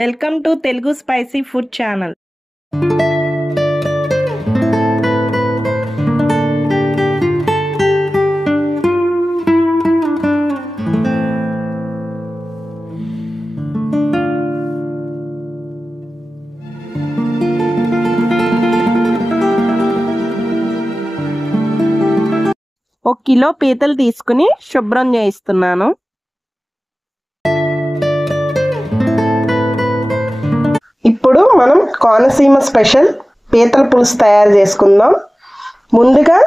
Welcome to Telugu spicy food channel. ఒక kilo పీతలు తీసుకుని శుభ్రం చేయిస్తున్నాను. ఇప్పుడు మనం కోనసీమ స్పెషల్ పీతల పులుసు తయారు చేసుకుందాం. ముందుగా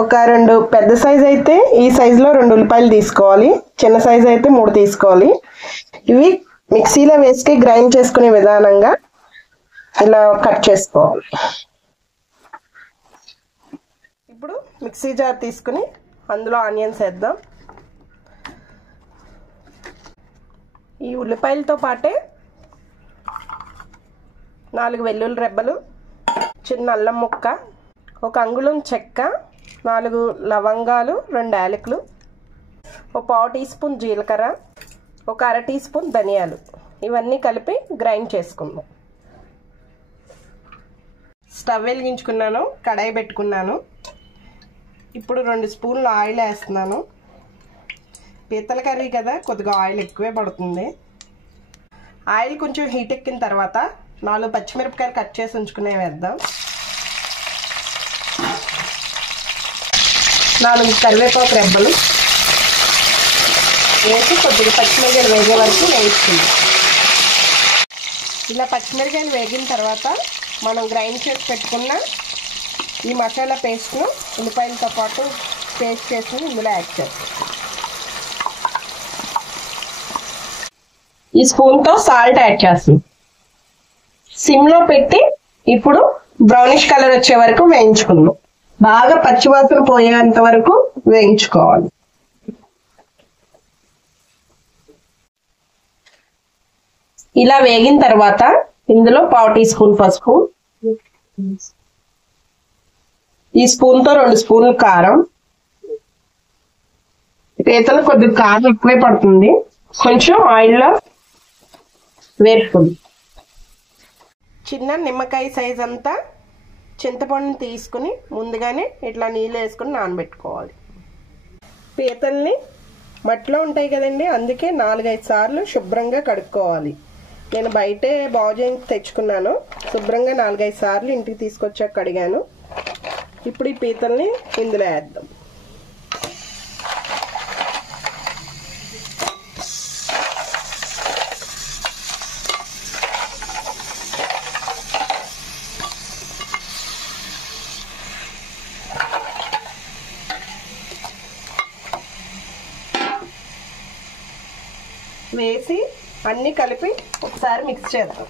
ఒక 2 పెద్ద సైజు అయితే ఈ సైజులో 2 ఉల్లిపాయలు తీసుకోవాలి. చిన్న సైజు అయితే 3 తీసుకోవాలి. ఇవి మిక్సీలో వేసి గ్రైండ్ చేసుకునే విధానంగా ఇలా కట్ చేసుకోవాలి. ఇప్పుడు మిక్సీ జార్ తీసుకుని అందులో ఆనియన్స్ వేద్దాం. ఈ ఉల్లిపాయలతో పాటే 4 వెల్లుల్లి రెబ్బలు, చిన్న అల్లం ముక్క, 1 అంగుళం చెక్క, 4 లవంగాలు, 2 యాలకులు, 1/4 టీ స్పూన్ జీలకర్ర, 1 అర టీ స్పూన్ ధనియాలు, ఇవన్నీ కలిపి గ్రైండ్ చేసుకుందాం. స్టవ్ వెలిగించుకున్నాను, కడాయి పెట్టుకున్నాను. ఇప్పుడు 2 స్పూన్లు ఆయిల్ వేస్తున్నాను. పీతల కర్రీ కదా, కొద్దిగా ఆయిల్ ఎక్కువే పడుతుంది. ఆయిల్ కొంచెం హీట్ ఎక్కిన తర్వాత 4 పచ్చిమిరపకాయలు కట్ చేసి ఉంచుకునే వేద్దాం. 4 కరివేపాకు రెబ్బలు వేసి కొద్దిగా పచ్చిమిరపకాయలు వేగే వరకు వేయించుకుందాం. ఇలా పచ్చిమిరపకాయలు వేగిన తర్వాత మనం గ్రైండ్ చేసి పెట్టుకున్న ఈ మసాలా పేస్ట్ను ఉల్లిపాయలతో పాటు పేస్ట్ చేసి ఇందులో యాడ్ చేస్తాం. ఈ స్పూన్తో సాల్ట్ యాడ్ చేస్తాం. సిమ్లో పెట్టి ఇప్పుడు బ్రౌనిష్ కలర్ వచ్చే వరకు వేయించుకుందాం. బాగా పచ్చివాసన పోయేంత వరకు వేయించుకోవాలి. ఇలా వేగిన తర్వాత ఇందులో 1/4 టీ స్పూన్ పసుపు, ఈ స్పూన్తో 2 స్పూన్లు కారం. పీతలు కొద్దిగా కారం ఎక్కువే పడుతుంది, కొంచెం ఆయిల్లో వేపుకుంది. చిన్న నిమ్మకాయ సైజ్ అంతా చింతపండుని తీసుకుని ముందుగానే ఇట్లా నీళ్ళు వేసుకుని నానబెట్టుకోవాలి. పీతల్ని మట్టిలో ఉంటాయి కదండి, అందుకే 4-5 సార్లు శుభ్రంగా కడుక్కోవాలి. నేను బయటే బాగు చేసి తెచ్చుకున్నాను. శుభ్రంగా 4-5 సార్లు ఇంటికి తీసుకొచ్చాక కడిగాను. ఇప్పుడు ఈ పీతల్ని ఇందులో వేద్దాం. వేసి అన్నీ కలిపి ఒకసారి మిక్స్ చేద్దాం.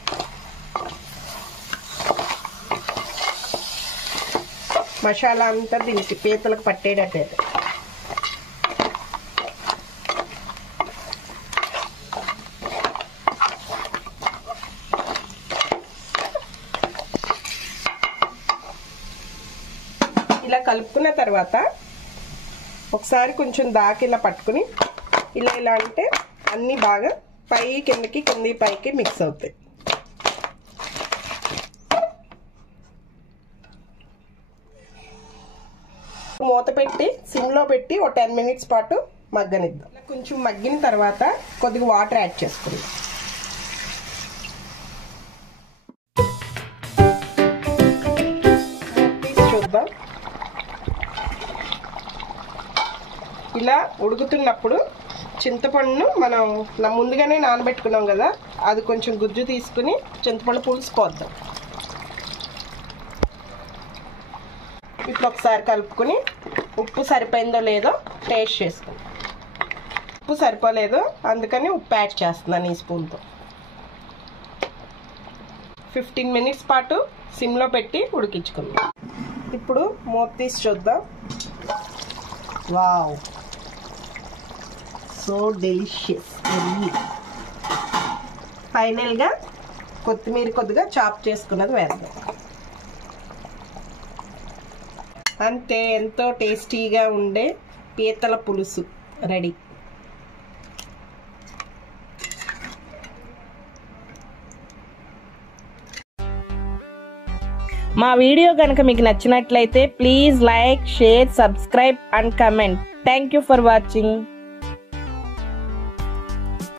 మసాలా అంతా దీనికి పీతలకు పట్టేటట్టే. ఇలా కలుపుకున్న తర్వాత ఒకసారి కొంచెం దాకా ఇలా పట్టుకుని ఇలా అంటే అన్నీ బాగా పై కిందకి కింది పైకి మిక్స్ అవుతాయి. మూత పెట్టి సిమ్లో పెట్టి ఒక 10 మినిట్స్ పాటు మగ్గనిద్దాం. కొంచెం మగ్గిన తర్వాత కొద్దిగా వాటర్ యాడ్ చేసుకుందాం. చూద్దాం. ఇలా ఉడుకుతున్నప్పుడు చింతపండును మనం ముందుగానే నానబెట్టుకున్నాం కదా, అది కొంచెం గుజ్జు తీసుకుని చింతపండు పులుసు పోద్దాం. ఇప్పుడు ఒకసారి కలుపుకొని ఉప్పు సరిపోయిందో లేదో టేస్ట్ చేసుకుందాం. ఉప్పు సరిపోలేదు, అందుకని ఉప్పు యాడ్ చేస్తున్నాను ఈ స్పూన్తో. 15 మినిట్స్ పాటు సిమ్లో పెట్టి ఉడికించుకుందాం. ఇప్పుడు మూత తీసి చూద్దాం. Wow, so delicious. ఫైనల్గా కొత్తిమీర కొద్దిగా చాప్ చేసుకున్నది వేద్దాం. అంతే, ఎంతో టేస్టీగా ఉండే పీతల పులుసు రెడీ. మా వీడియో కనుక మీకు నచ్చినట్లయితే please like, share, subscribe and comment. Thank you for watching.